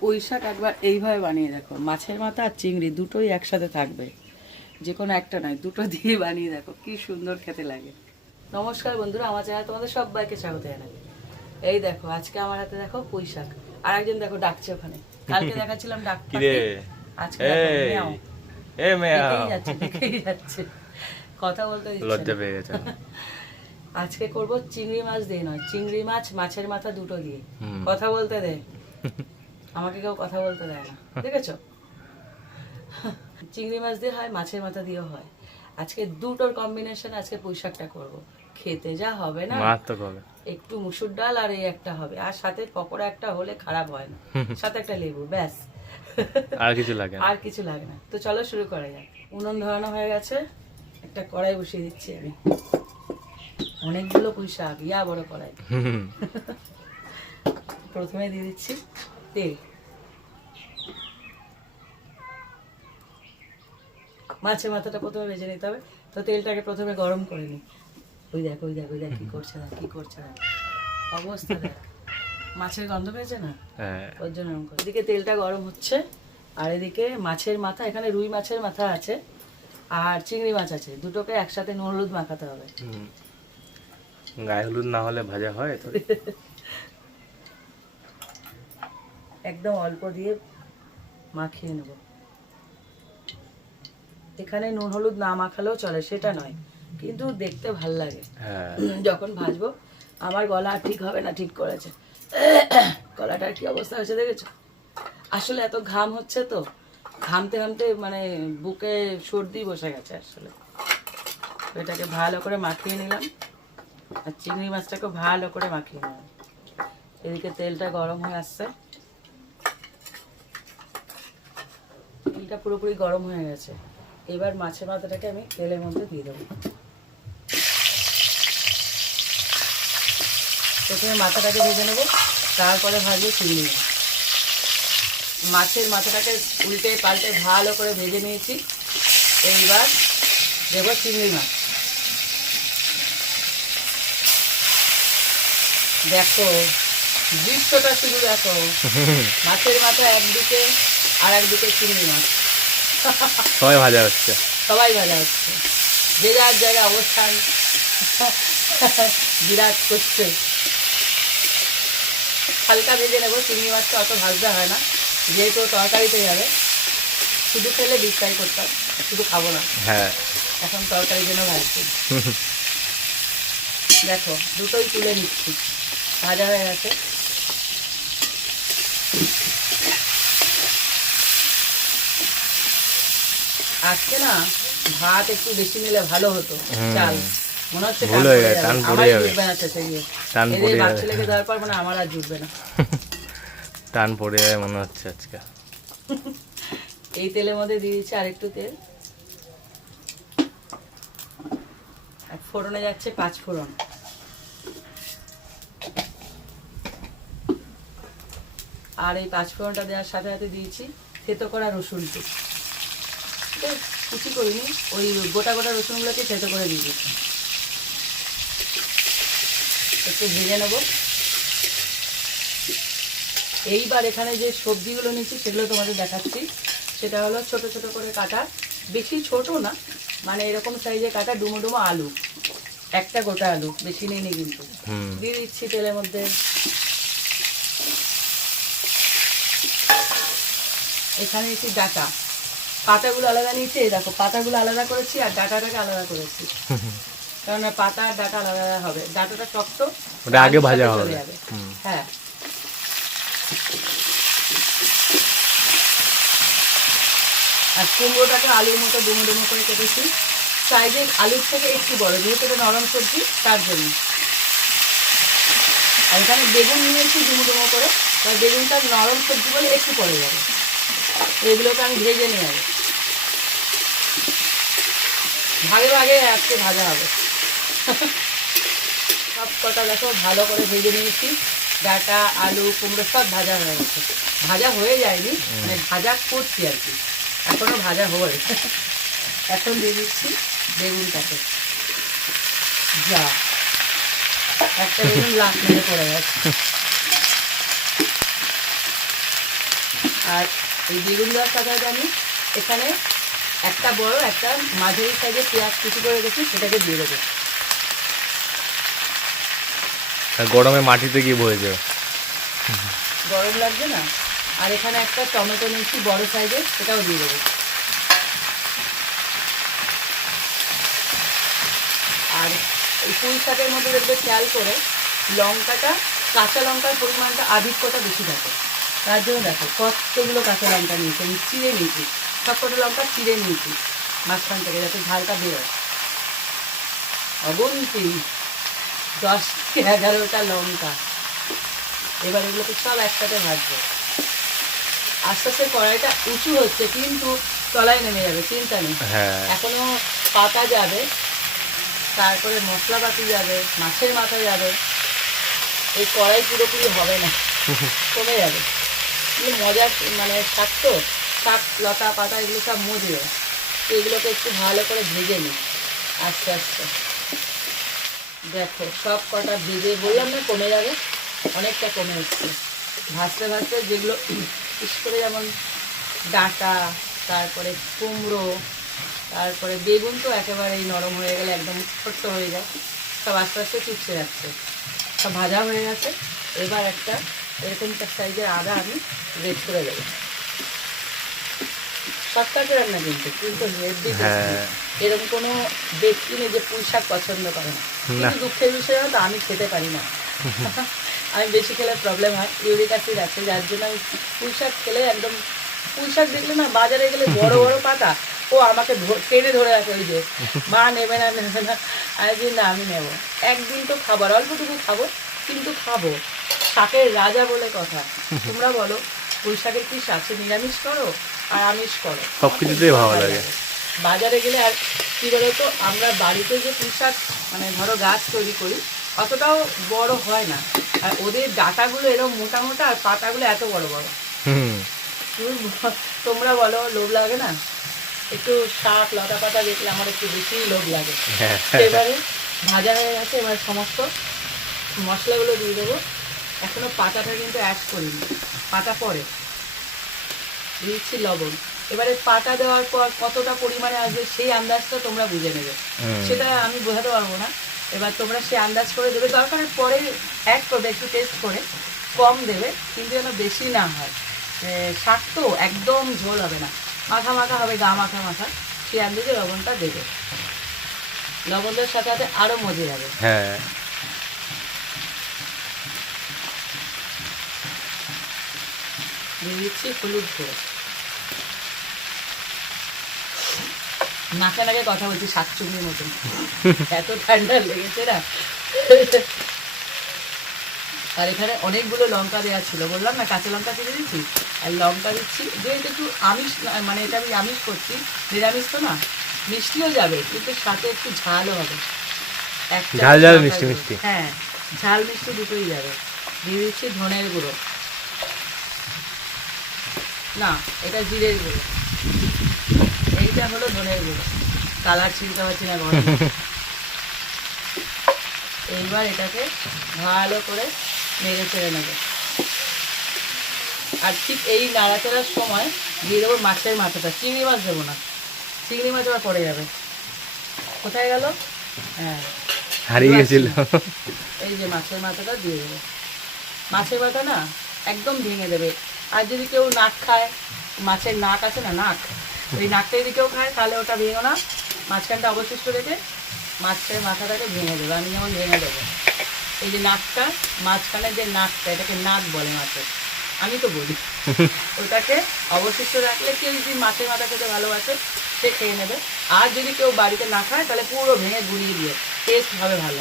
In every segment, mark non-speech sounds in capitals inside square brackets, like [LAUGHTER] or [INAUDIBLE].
পুঁই শাক একবার এইভাবে বানিয়ে দেখো। মাছের মাথা আর চিংড়ি দুটোই একসাথে থাকবে। যে কোনো একটা নয় দুটো দিয়ে বানিয়ে দেখো। কি সুন্দর খেতে লাগে। নমস্কার বন্ধুরা আমার চ্যানেল তোমাদের সবাইকে স্বাগত জানাই। এই দেখো আজকে আমার হাতে দেখো পুঁই শাক। আর একজন দেখো ডাকছে ওখানে। কালকে দেখাচ্ছিলাম ডাক [LAUGHS] আজকে যাচ্ছে কথা বলতে লজ্জা পেয়ে গেছে। [LAUGHS] আজকে করব চিংড়ি মাছ দিয়ে নয় চিংড়ি মাছ মাছের মাথা দুটো দিয়ে। কথা বলতে দে। [LAUGHS] আমাকে কেউ কথা বলতে দেয় না। দেখেছ? চিংড়ি মাছ দিয়ে হয় মাছের মাথা দিয়েও হয়। আজকে দুটোর কম্বিনেশন আজকে পুঁই শাকটা করব। খেতে যা হবে না। মারাত্মক হবে একটু মুসুর ডাল আর এই একটা হবে। আর সাথে পকোড়া একটা হলে খারাপ হয় না। সাথে একটা লেবু ব্যাস। আর কিছু লাগে না। আর কিছু লাগে না। তো চলো শুরু করা যাক। উনুন ধরানো হয়ে গেছে। একটা কড়াই বসিয়ে দিচ্ছি আমি। অনেকগুলো পুঁই শাক ইয়া বড় কড়াই। প্রথমে দিয়ে দিচ্ছি তেল মাছের মাথাটা প্রথমে ভেজে নিতে হবে। তো তেলটাকে প্রথমে গরম করে নিই। ওই দেখ ওই দেখ ওই দেখ কি করছে না কি করছে না। অবস্থা দেখ। মাছের গন্ধ পেয়েছে না? হ্যাঁ। ওর জন্য। এদিকে তেলটা গরম হচ্ছে আর এদিকে মাছের মাথা এখানে রুই মাছের মাথা আছে আর চিংড়ি মাছ আছে। দুটোকে একসাথে নুন হলুদ মাখাতে হবে। হুম। গায়ে হলুদ না হলে ভাজা হয় তো? [LAUGHS] একদম অল্প দিয়ে মাখিয়ে নেব। এখানে নুন হলুদ না মাখালেও চলে সেটা নয়। কিন্তু দেখতে ভালো লাগে। হ্যাঁ। যখন ভাজবো আমার গলা ঠিক হবে না ঠিক করেছে। গলাটার কি অবস্থা হয়েছে দেখেছ? আসলে এত ঘাম হচ্ছে তো ঘামতে ঘামতে মানে বুকে সর্দি বসে গেছে আসলে। এটাকে ভালো করে মাখিয়ে নিলাম। আর চিংড়ি মাছটাকে ভালো করে মাখিয়ে নিলাম। এদিকে তেলটা গরম হয়ে আসছে। তেলটা পুরোপুরি গরম হয়ে গেছে। এবার মাছের মাথাটাকে আমি তেলের মধ্যে দিয়ে দেবো। প্রথমে মাথাটাকে ভেজে নেব তারপরে ভাজবো চিংড়ি মাছ। মাছের মাথাটাকে উল্টে পাল্টে ভালো করে ভেজে নিয়েছি। এইবার দেবো চিংড়ি মাছ। দেখো দৃশ্যটা শুধু দেখো। [LAUGHS] মাছের মাথা একদিকে আর একদিকে চিংড়ি মাছ। সবাই ভাজা হচ্ছে সবাই ভাজা হচ্ছে যে যার জায়গায় অবস্থান বিরাজ করছে। হালকা ভেজে নেব চিংড়ি মাছটা অত ভাজতে হয় না। যেহেতু তরকারিতে যাবে শুধু খেলে ডিপ ফ্রাই করতাম শুধু খাব না। হ্যাঁ। এখন তরকারির জন্য ভাজছি। দেখো দুটোই তুলে নিচ্ছি। ভাজা হয়ে গেছে। আজকে না ভাত একটু বেশি নিলে ভালো হতো চাল। মনে হচ্ছে টান পড়ে যাবে। পড়ে আমারই যাবে। জুটবে না শেষে গিয়ে টান পড়ে যাবে। ছেলেকে দেওয়ার পর মানে আমার আর জুটবে না। [LAUGHS] টান পড়ে যাবে মনে হচ্ছে আজকে। [LAUGHS] এই তেলের মধ্যে দিয়ে দিচ্ছি তেল। আর ফোড়নে যাচ্ছে পাঁচ ফোড়ন। আর এই পাঁচ ফোড়নটা দেওয়ার সাথে সাথে দিয়েছি থেতো করা রসুন কুচি করিনি ওই গোটা গোটা রসুনগুলোকে থেতো করে দিয়ে দিচ্ছি একটু ভেজে নেব। এইবার এখানে যে সবজিগুলো নিচ্ছি সেগুলো তোমাদের দেখাচ্ছি। সেটা হলো ছোট ছোট করে কাটা। বেশি ছোট না মানে এরকম সাইজে কাটা ডুমো ডুমো আলু। একটা গোটা আলু বেশি নিইনি কিন্তু। দিয়ে দিচ্ছি তেলের মধ্যে। এখানে নিচ্ছি ডাটা। পাতাগুলো আলাদা নিয়েছি এই দেখো পাতাগুলো আলাদা করেছি আর ডাটাটাকে আলাদা করেছি। কারণ পাতা আর ডাটা আলাদা হবে। ডাটাটা শক্ত ওটা আগে ভাজা হবে। হ্যাঁ। আর কুমড়োটাকে আলুর মতো ডুমো ডুমো করে কেটেছি। সাইজে আলুর থেকে একটু বড় যেহেতু এটা নরম সবজি তার জন্য। আর এখানে বেগুন নিয়েছি ডুমো ডুমো করে। বেগুনটা নরম সবজি বলে একটু পড়ে যাবে। এগুলোকে আমি ভেজে নিয়ে যাব ভাগে ভাগে আজকে ভাজা হবে। সব কটা দেখো ভালো করে ভেজে নিয়েছি। ডাটা আলু কুমড়ো সব ভাজা হয়ে গেছে। ভাজা হয়ে যায়নি মানে ভাজা করছি আর কি। এখনও ভাজা হবে। এখন দিয়ে দিচ্ছি বেগুনটাকে। যা একটা বেগুন লাখ মেরে পড়ে গেছে। আর এই বেগুন দেওয়ার সাথে আমি এখানে একটা বড় একটা মাঝারি সাইজের পেঁয়াজ কুচি করে রেখেছি সেটাকে দিয়ে দেবো। আর গরমে মাটিতে গিয়ে বয়ে যাবে গরম লাগবে না? আর এখানে একটা টমেটো নিচ্ছি বড় সাইজের সেটাও দিয়ে দেবো। আর এই পুঁই শাকের মধ্যে দেখবে খেয়াল করে লঙ্কাটা কাঁচা লঙ্কার পরিমাণটা আধিক্যটা বেশি থাকে তার জন্য দেখো কতগুলো কাঁচা লঙ্কা নিয়েছি আমি চিড়ে নিয়েছি। সব কটা লঙ্কা চিড়ে নিয়েছি। মাঝখান থেকে যাতে ঝালটা বেরোয়। অগন্তি। দশ এগারোটা লঙ্কা। এবার এগুলোকে সব একসাথে ভাজবো। আস্তে আস্তে কড়াইটা উঁচু হচ্ছে কিন্তু তলায় নেমে যাবে চিন্তা নেই। হ্যাঁ। এখনও পাতা যাবে তারপরে মশলাপাতি যাবে মাছের মাথা যাবে। এই কড়াই পুরোপুরি হবে না কমে যাবে। মজার মানে তো। শাক লতা পাতা এগুলো সব মজবে তো এগুলোকে একটু ভালো করে ভেজে নিই। আস্তে আস্তে। দেখো, সব কটা ভেজে, বললাম না কমে যাবে, অনেকটা কমে এসছে। ভাজতে ভাজতে যেগুলো বিশেষ করে যেমন ডাঁটা, তারপরে কুমড়ো, তারপরে বেগুন তো একেবারেই নরম হয়ে গেলে একদম ছোট্ট হয়ে যায়। সব আস্তে আস্তে চুপসে যাচ্ছে। সব ভাজা হয়ে গেছে। এবার একটা এরকম একটা সাইজের আদা আমি রেড করে দেবো। শর্টকাটে রান্না কিন্তু কিন্তু হেভি হ্যাঁ। এরকম কোনো ব্যক্তি নেই যে পুঁই শাক পছন্দ করে না। কিন্তু দুঃখের বিষয় তো আমি খেতে পারি না। [LAUGHS] আমি বেশি খেলে প্রবলেম হয় ইউরিক অ্যাসিড আছে যার জন্য আমি পুঁই শাক খেলে একদম পুঁই শাক দেখলে না বাজারে গেলে বড় বড় [LAUGHS] পাতা ও আমাকে টেনে ধরে রাখে ওই যে মা নেবে না নেবে না। আমি বলি, না আমি নেব। একদিন তো খাবার অল্পটুকু খাব কিন্তু খাব। শাকের রাজা বলে কথা। [LAUGHS] তোমরা বলো পুঁই শাকের কি শাক? নিরামিষ করো? আর আমিষ করো। সব কিছুতেই ভালো লাগে। বাজারে গেলে আর কি বলতো আমরা বাড়িতে যে পুঁই শাক মানে ধরো গাছ তৈরি করি অতটাও বড় হয় না। আর ওদের ডাটাগুলো এরকম মোটা মোটা আর পাতাগুলো এত বড় বড়। হুম। তোমরা বলো লোভ লাগে না? একটু শাক লতা পাতা দেখলে আমার একটু বেশি লোভ লাগে। হ্যাঁ। এবারে ভাজা হয়ে গেছে এবার সমস্ত মশলাগুলো দিয়ে দেবো। এখনও পাতাটা কিন্তু অ্যাড করিনি। পাতা পরে। দিচ্ছি লবণ। এবারে পাতা দেওয়ার পর কতটা পরিমাণে আসবে সেই আন্দাজটা তোমরা বুঝে নেবে। সেটা আমি বোঝাতে পারব না। এবার তোমরা সে আন্দাজ করে দেবে। দরকার পরে অ্যাড করবে একটু টেস্ট করে। কম দেবে কিন্তু যেন বেশি না হয়। শাক তো একদম ঝোল হবে না। মাখা মাখা হবে গা মাখা মাখা সেই আন্দাজে লবণটা দেবে। লবণ দেওয়ার সাথে সাথে আরও মজে যাবে হ্যাঁ। দিয়ে দিচ্ছি হলুদ গুঁড়ো। নাকে নাকে কথা বলছি শাকচুন্নির মতন। এত ঠান্ডা লেগেছে না। আর এখানে অনেকগুলো লঙ্কা দেওয়া ছিল। বললাম না কাঁচা লঙ্কা কেটে দিচ্ছি আর লঙ্কা দিচ্ছি যেহেতু একটু আমিষ মানে এটা আমি আমিষ করছি নিরামিষ তো না মিষ্টিও যাবে কিন্তু সাথে একটু ঝালও হবে। ঝাল ঝাল মিষ্টি মিষ্টি। হ্যাঁ ঝাল মিষ্টি দুটোই যাবে। দিয়ে দিচ্ছি ধনের গুঁড়ো। না এটা জিরের গুঁড়ো। এইটা হলো ধনের গুঁড়ো। কালার পারছি না এইবার এটাকে ভালো করে চেড়ে নেবে। আর ঠিক এই নাড়াচাড়ার সময় দিয়ে দেবো মাছের মাথাটা। চিংড়ি মাছ দেবো না। চিংড়ি মাছ আবার পড়ে যাবে। কোথায় গেল? হ্যাঁ। হারিয়ে গেছিল। এই যে মাছের মাথাটা দিয়ে দেবে। মাছের মাথা না একদম ভেঙে দেবে। আর যদি কেউ নাক খায় মাছের নাক আছে না নাক? ওই নাকটা যদি কেউ খায় তাহলে ওটা ভেঙো না। মাঝখানটা অবশিষ্ট রেখে মাছের মাথাটাকে ভেঙে দেবে আমি যেমন ভেঙে দেবো। এই যে নাকটা মাঝখানে যে নাকটা এটাকে নাক বলে মাছের আমি তো বলি। [LAUGHS] ওটাকে অবশিষ্ট রাখলে কেউ যদি মাছের মাথা খেতে ভালোবাসে সে খেয়ে নেবে। আর যদি কেউ বাড়িতে না খায় তাহলে পুরো ভেঙে গুড়িয়ে দিয়ে টেস্ট হবে ভালো।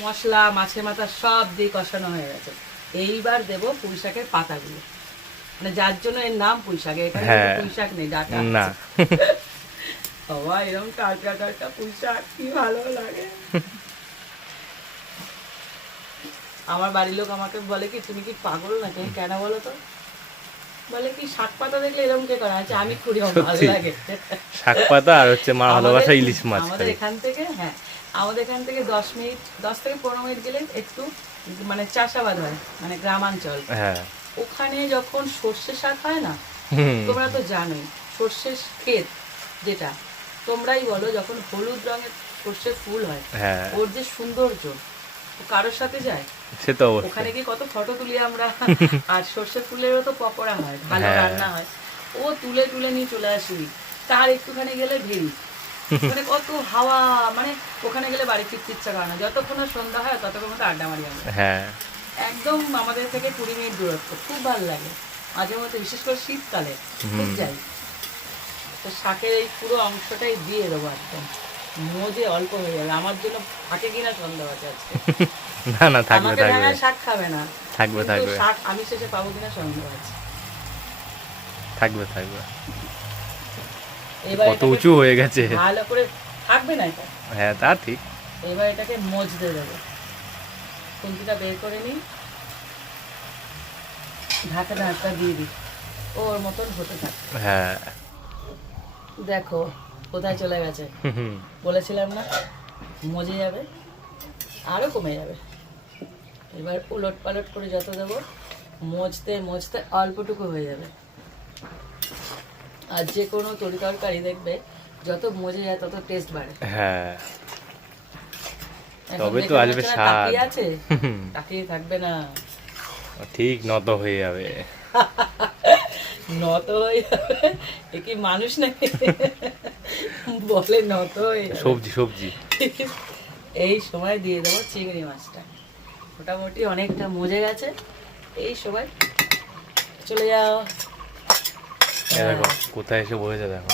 মশলা মাছের মাথা সব দিয়ে কষানো হয়ে গেছে। এইবার দেবো পুঁই শাকের পাতাগুলো। মানে যার জন্য এর নাম পুঁই শাক এখানে হ্যাঁ। পুঁই শাক নেই ডাটা। না। [LAUGHS] বাবা এরকম টাটকা টাটকা পুঁই শাক কি ভালো লাগে। আমার বাড়ির লোক আমাকে বলে কি তুমি কি পাগল নাকি? কেন বলো তো? বলে কি শাক পাতা দেখলে এরকম কে করে? আচ্ছা আমি খুবই ভালো লাগে। শাক পাতা আর হচ্ছে মা ভালোবাসা ইলিশ মাছ আমাদের এখান থেকে হ্যাঁ। আমাদের এখান থেকে দশ মিনিট দশ থেকে পনেরো মিনিট গেলে একটু মানে চাষাবাদ হয় মানে গ্রামাঞ্চল। হ্যাঁ। ওখানে যখন সর্ষে শাক হয় না তোমরা তো জানোই সর্ষের ক্ষেত যেটা তোমরাই বলো যখন হলুদ রঙের সর্ষের ফুল হয় হ্যাঁ। ওর যে সৌন্দর্য কারোর সাথে যায়? সে তো ওখানে গিয়ে কত ফটো তুলি আমরা। [LAUGHS] আর সর্ষে ফুলেরও তো পকোড়া হয় ভালো হ্যাঁ। রান্না হয়। ও তুলে তুলে নিয়ে চলে আসি। তার একটুখানি গেলে ভেরি। মানে কত হাওয়া মানে ওখানে গেলে বাড়ি ফিরতে ইচ্ছা করে না। যতক্ষণ সন্ধ্যা হয় ততক্ষণ মতো আড্ডা মারি আমরা। হ্যাঁ। একদম আমাদের থেকে কুড়ি মিনিট দূরত্ব খুব ভালো লাগে। মাঝে মধ্যে বিশেষ করে শীতকালে খুব যাই। তো শাকের এই পুরো অংশটাই দিয়ে দেবো একদম। মজে অল্প হয়ে যাবে আমার জন্য থাকে কিনা সন্দেহ আছে আজকে। [LAUGHS] না না থাকবে থাকবে। শাক খাবে না। থাকবে থাকবে। শাক আমি শেষে পাবো কিনা সন্দেহ আছে। থাকবে থাকবে। কত উঁচু হয়ে গেছে। ভালো করে থাকবে না এটা? হ্যাঁ তা ঠিক। এবার এটাকে মজতে দেবো। খুন্তিটা বের করে নিই। ঢাকা ঢাকা দিয়ে দিই। ওর মতন হতে থাকে। হ্যাঁ। দেখো কোথায় চলে গেছে। হুম, হুম। বলেছিলাম না মজে যাবে আরও কমে যাবে। এবার উলট পালট করে যত দেবো মজতে মজতে অল্পটুকু হয়ে যাবে। আর যে কোনো তরি তরকারি দেখবে যত মজে যায় তত টেস্ট বাড়ে। হ্যাঁ। তবে তো আসবে স্বাদ। আছে তাকিয়ে থাকবে না। ঠিক নত হয়ে যাবে। নত হয়ে যাবে? এ কি মানুষ নাকি? বলে নত হয়ে সবজি সবজি। এই সময় দিয়ে দেবো চিংড়ি মাছটা। মোটামুটি অনেকটা মজে গেছে। এই সময় চলে যাও। দেখো কোথায় এসে বসেছে দেখো।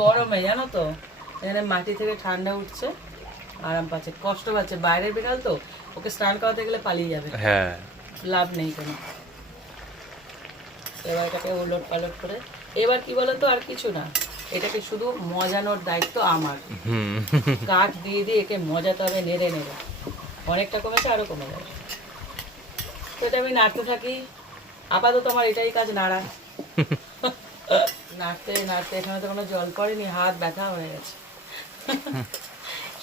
গরমে জানো তো? এখানে মাটি থেকে ঠান্ডা উঠছে আরাম পাচ্ছে কষ্ট পাচ্ছে। বাইরের বিকাল তো ওকে স্নান করাতে গেলে পালিয়ে যাবে। হ্যাঁ। লাভ নেই কোনো। এবার এটাকে উলট পালট করে এবার কি বলতো আর কিছু না। এটাকে শুধু মজানোর দায়িত্ব আমার। কাঠ দিয়ে দিয়ে একে মজাতে হবে নেড়ে নেবে অনেকটা কমেছে আরও কমে যাবে। তো এটা আমি নাড়তে থাকি। আপাতত আমার এটাই কাজ নাড়া। নাড়তে নাড়তে এখানে তো কোনো জল পড়েনি হাত ব্যথা হয়ে গেছে।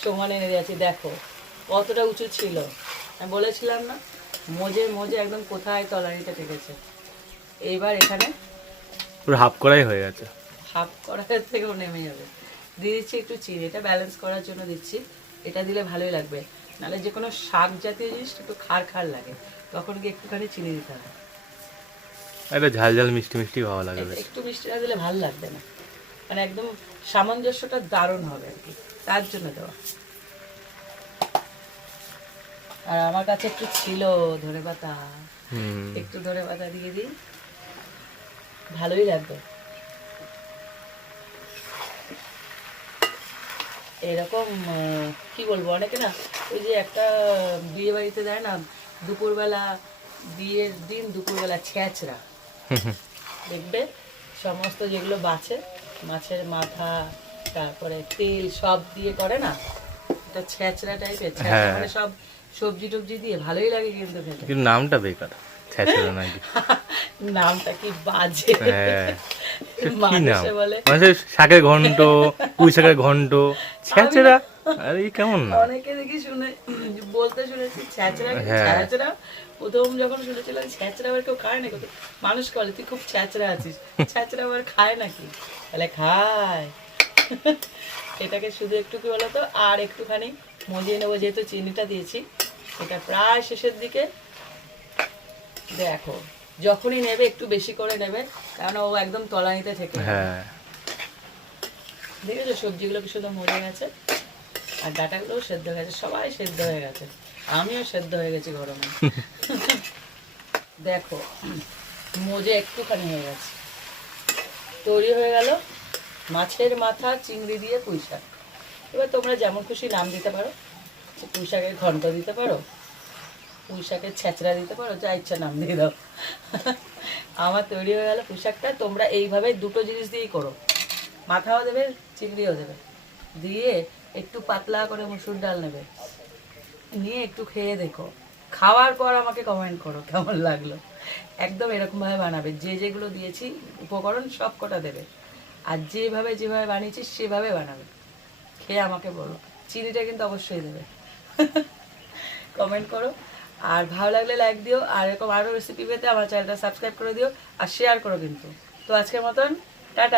সমানে নেড়ে যাচ্ছি দেখো কতটা উঁচু ছিল। আমি বলেছিলাম না মজে মজে একদম কোথায় তলানিতে ঠেকেছে। এইবার এখানে পুরো হাফ করাই হয়ে গেছে। হাফ কড়াইয়ের থেকেও নেমে যাবে। দিয়ে দিচ্ছি একটু চিনি এটা ব্যালেন্স করার জন্য দিচ্ছি। এটা দিলে ভালোই লাগবে। নাহলে যে কোনো শাক জাতীয় জিনিস একটু খার খার লাগে তখন কি একটুখানি চিনি দিতে হবে। একটা ঝাল ঝাল মিষ্টি মিষ্টি ভালো লাগে বেশ। একটু মিষ্টি না দিলে ভালো লাগবে না। মানে একদম সামঞ্জস্যটা দারুণ হবে আর কি তার জন্য দেওয়া। আর আমার কাছে একটু ছিল ধরে পাতা। একটু ধরে পাতা দিয়ে দিই। ভালোই লাগবে। এরকম কি বলব অনেকে না ওই যে একটা বিয়ে বাড়িতে দেয় না দুপুরবেলা বিয়ের দিন দুপুরবেলা ছ্যাঁচড়া দেখবে সমস্ত যেগুলো বাছে মাছের মাথা তারপরে তেল সব দিয়ে করে না? এটা ছেঁচড়া টাইপের হ্যাঁ। মানে সব সবজি টবজি দিয়ে ভালোই লাগে কিন্তু নামটা বেকার। নাকি? [LAUGHS] নামটা কি বাজে? হ্যাঁ। কি নাম? মানুষের শাকের ঘন্ট [LAUGHS] পুঁই শাকের ঘন্ট ছ্যাঁচড়া আরে কেমন না অনেকে দেখি শুনে বলতে শুনেছি ছ্যাঁচড়া কি হ্যাঁ। প্রথম যখন শুনেছিলাম ছ্যাঁচড়া আবার কেউ খায় না কত মানুষ বলে তুই খুব ছ্যাঁচড়া আছিস। [LAUGHS] ছ্যাঁচড়া আবার খায় নাকি? তাহলে খায়। এটাকে শুধু একটু কি বলতো? আর একটুখানি মজিয়ে নেব যেহেতু চিনিটা দিয়েছি। এটা প্রায় শেষের দিকে। দেখো যখনই নেবে একটু বেশি করে নেবে কারণ ও একদম তলানিতে থেকে। হ্যাঁ। দেখেছ সবজিগুলো কি সুন্দর মরে গেছে? আর ডাটাগুলোও সেদ্ধ হয়ে গেছে সবাই সেদ্ধ হয়ে গেছে। আমিও সেদ্ধ হয়ে গেছি গরমে। দেখো মজে একটুখানি হয়ে গেছে। তৈরি হয়ে গেল মাছের মাথা চিংড়ি দিয়ে পুঁই শাক এবার তোমরা যেমন খুশি নাম দিতে পারো পুঁই শাকের ঘন্ট দিতে পারো। পুঁই শাকের ছেঁচড়া দিতে পারো, যা ইচ্ছা নাম দিয়ে দাও। আমার তৈরি হয়ে গেল পুঁই শাকটা তোমরা এইভাবে দুটো জিনিস দিয়েই করো। মাথাও দেবে চিংড়িও দেবে। দিয়ে একটু পাতলা করে মুসুর ডাল নেবে। নিয়ে একটু খেয়ে দেখো। খাওয়ার পর আমাকে কমেন্ট করো, কেমন লাগল। একদম এরকমভাবে বানাবে। যে যেগুলো দিয়েছি, উপকরণ সব কটা দেবে। আর যেভাবে যেভাবে বানিয়েছি, সেভাবে বানাবে। খেয়ে আমাকে বলো। চিনিটা কিন্তু অবশ্যই দেবে। [LAUGHS] কমেন্ট করো। আর ভালো লাগলে লাইক দিও, আর এরকম আরও রেসিপি পেতে আমার চ্যানেলটা সাবস্ক্রাইব করে দিও, আর শেয়ার করো কিন্তু। তো আজকের মতন টাটা।